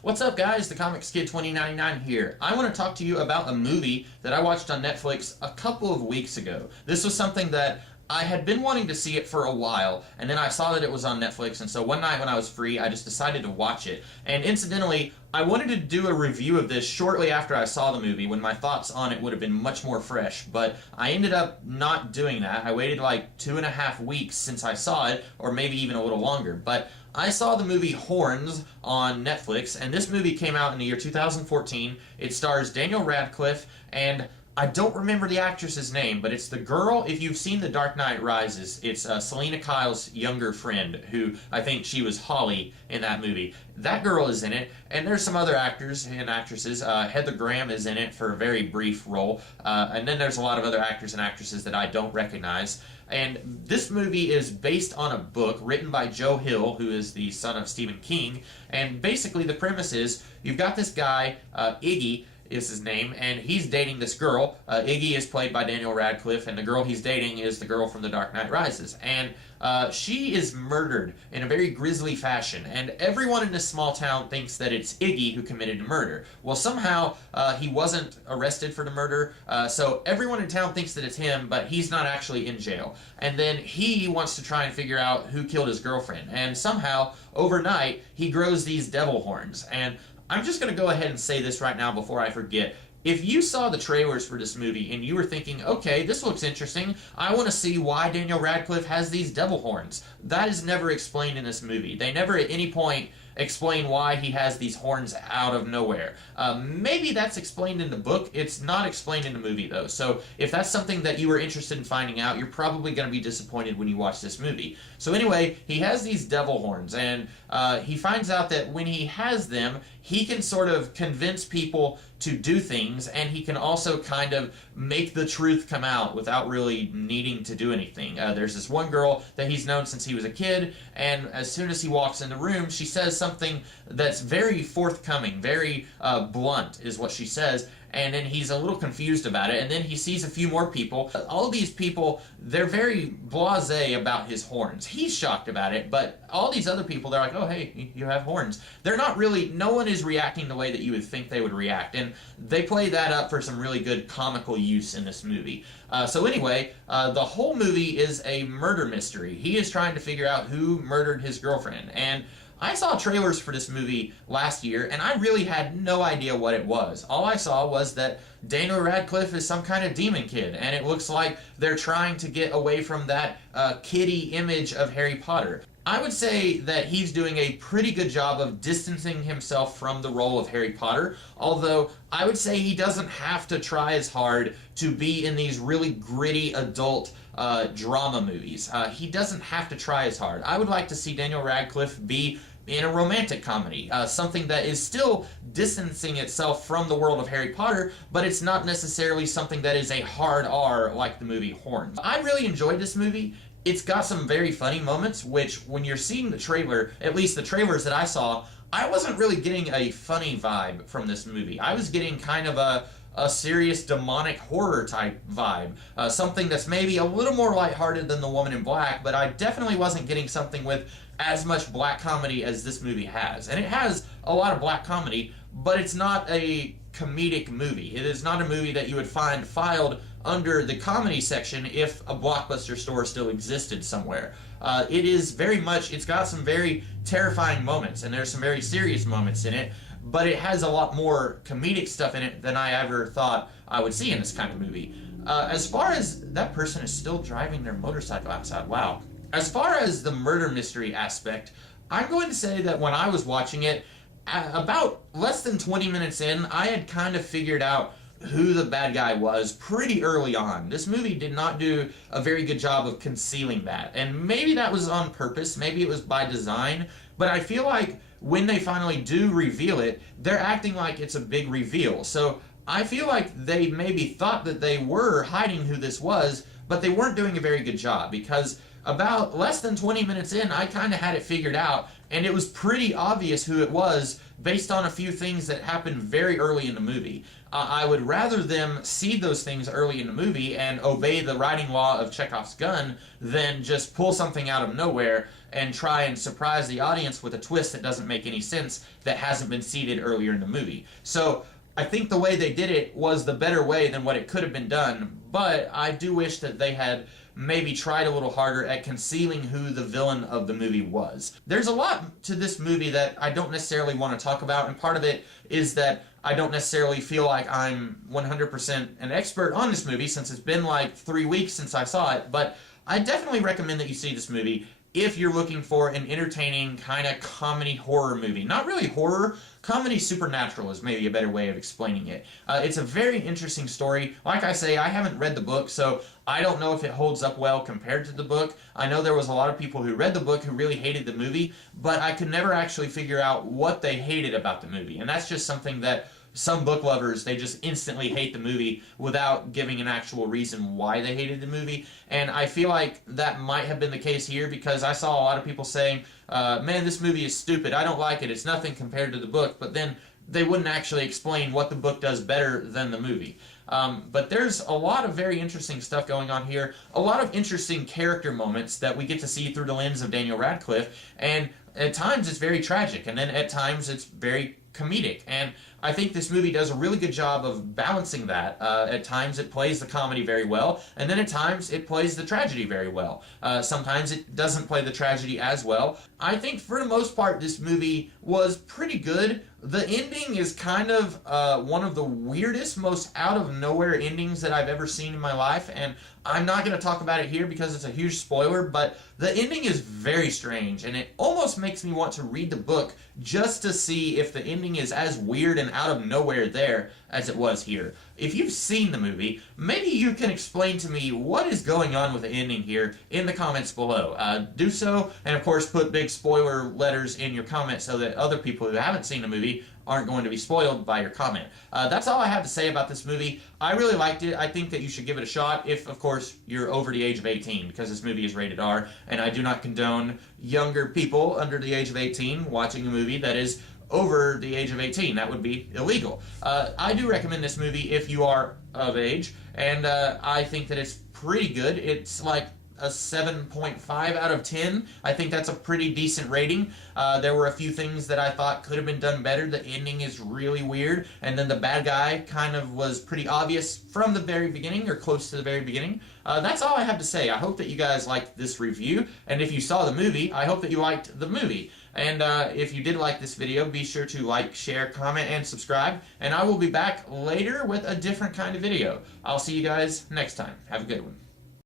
What's up, guys? The Comics Kid 2099 here. I want to talk to you about a movie that I watched on Netflix a couple of weeks ago. This was something that I had been wanting to see it for a while, and then I saw that it was on Netflix, and so one night when I was free, I just decided to watch it. And incidentally, I wanted to do a review of this shortly after I saw the movie, when my thoughts on it would have been much more fresh, but I ended up not doing that. I waited like 2.5 weeks since I saw it, or maybe even a little longer, but I saw the movie Horns on Netflix, and this movie came out in the year 2014. It stars Daniel Radcliffe, and I don't remember the actress's name, but it's the girl, if you've seen The Dark Knight Rises, it's Selena Kyle's younger friend, who I think she was Holly in that movie. That girl is in it, and there's some other actors and actresses. Heather Graham is in it for a very brief role, and then there's a lot of other actors and actresses that I don't recognize. And this movie is based on a book written by Joe Hill, who is the son of Stephen King, and basically the premise is, you've got this guy, Iggy, is his name, and he's dating this girl. Iggy is played by Daniel Radcliffe, and the girl he's dating is the girl from The Dark Knight Rises. And she is murdered in a very grisly fashion, and everyone in this small town thinks that it's Iggy who committed the murder. Well, somehow he wasn't arrested for the murder, so everyone in town thinks that it's him, but he's not actually in jail. And then he wants to try and figure out who killed his girlfriend, and somehow, overnight, he grows these devil horns. And I'm just going to go ahead and say this right now before I forget. If you saw the trailers for this movie and you were thinking, okay, this looks interesting, I want to see why Daniel Radcliffe has these devil horns, that is never explained in this movie. They never at any point explain why he has these horns out of nowhere. Maybe that's explained in the book. It's not explained in the movie, though. So if that's something that you were interested in finding out, you're probably going to be disappointed when you watch this movie. So anyway, he has these devil horns, and he finds out that when he has them, he can sort of convince people to do things, and he can also kind of make the truth come out without really needing to do anything. There's this one girl that he's known since he was a kid, and as soon as he walks in the room, she says something that's very forthcoming, very blunt is what she says, and then he's a little confused about it, and then he sees a few more people. All these people, they're very blasé about his horns. He's shocked about it, but all these other people, they're like, oh, hey, you have horns. They're not really, no one is reacting the way that you would think they would react, and they play that up for some really good comical use in this movie. So anyway, the whole movie is a murder mystery. He is trying to figure out who murdered his girlfriend, and I saw trailers for this movie last year, and I really had no idea what it was. All I saw was that Daniel Radcliffe is some kind of demon kid, and it looks like they're trying to get away from that kiddie image of Harry Potter. I would say that he's doing a pretty good job of distancing himself from the role of Harry Potter, although I would say he doesn't have to try as hard to be in these really gritty adult drama movies. He doesn't have to try as hard. I would like to see Daniel Radcliffe be in a romantic comedy, something that is still distancing itself from the world of Harry Potter, but it's not necessarily something that is a hard R like the movie Horns. I really enjoyed this movie. It's got some very funny moments, which when you're seeing the trailer, at least the trailers that I saw, I wasn't really getting a funny vibe from this movie. I was getting kind of a serious demonic horror type vibe. Something that's maybe a little more lighthearted than The Woman in Black, but I definitely wasn't getting something with as much black comedy as this movie has. And it has a lot of black comedy, but it's not a comedic movie. It is not a movie that you would find filed under the comedy section if a Blockbuster store still existed somewhere. It is very much, it's got some very terrifying moments, and there's some very serious moments in it, but it has a lot more comedic stuff in it than I ever thought I would see in this kind of movie. As far as that person is still driving their motorcycle outside, wow. As far as the murder mystery aspect, I'm going to say that when I was watching it, about less than 20 minutes in, I had kind of figured out who the bad guy was pretty early on. This movie did not do a very good job of concealing that, and maybe that was on purpose, maybe it was by design, but I feel like when they finally do reveal it, they're acting like it's a big reveal. So I feel like they maybe thought that they were hiding who this was, but they weren't doing a very good job, because about less than 20 minutes in, I kind of had it figured out, and it was pretty obvious who it was based on a few things that happened very early in the movie. I would rather them seed those things early in the movie and obey the writing law of Chekhov's gun than just pull something out of nowhere and try and surprise the audience with a twist that doesn't make any sense that hasn't been seeded earlier in the movie. So I think the way they did it was the better way than what it could have been done, but I do wish that they had maybe tried a little harder at concealing who the villain of the movie was. There's a lot to this movie that I don't necessarily want to talk about, and part of it is that I don't necessarily feel like I'm 100% an expert on this movie since it's been like 3 weeks since I saw it, but I definitely recommend that you see this movie if you're looking for an entertaining kind of comedy horror movie. Not really horror, comedy supernatural is maybe a better way of explaining it. It's a very interesting story. Like I say, I haven't read the book, so I don't know if it holds up well compared to the book. I know there was a lot of people who read the book who really hated the movie, but I could never actually figure out what they hated about the movie. And that's just something that some book lovers, they just instantly hate the movie without giving an actual reason why they hated the movie. And I feel like that might have been the case here because I saw a lot of people saying, man, this movie is stupid, I don't like it, it's nothing compared to the book, but then they wouldn't actually explain what the book does better than the movie. But there's a lot of very interesting stuff going on here, a lot of interesting character moments that we get to see through the lens of Daniel Radcliffe, and at times it's very tragic, and then at times it's very comedic, and I think this movie does a really good job of balancing that. At times it plays the comedy very well, and then at times it plays the tragedy very well. Sometimes it doesn't play the tragedy as well. I think for the most part this movie was pretty good. The ending is kind of one of the weirdest, most out-of-nowhere endings that I've ever seen in my life, and I'm not going to talk about it here because it's a huge spoiler, but the ending is very strange, and it almost makes me want to read the book just to see if the ending is as weird and out of nowhere there as it was here. If you've seen the movie, maybe you can explain to me what is going on with the ending here in the comments below. Do so, and of course put big spoiler letters in your comments so that other people who haven't seen the movie aren't going to be spoiled by your comment. That's all I have to say about this movie. I really liked it. I think that you should give it a shot if, of course, you're over the age of 18, because this movie is rated R, and I do not condone younger people under the age of 18 watching a movie that is over the age of 18. That would be illegal. I do recommend this movie if you are of age, and I think that it's pretty good. It's like a 7.5 out of 10. I think that's a pretty decent rating. There were a few things that I thought could have been done better. The ending is really weird, and then the bad guy kind of was pretty obvious from the very beginning, or close to the very beginning. That's all I have to say. I hope that you guys liked this review, and if you saw the movie, I hope that you liked the movie. And if you did like this video, be sure to like, share, comment, and subscribe, and I will be back later with a different kind of video. I'll see you guys next time. Have a good one.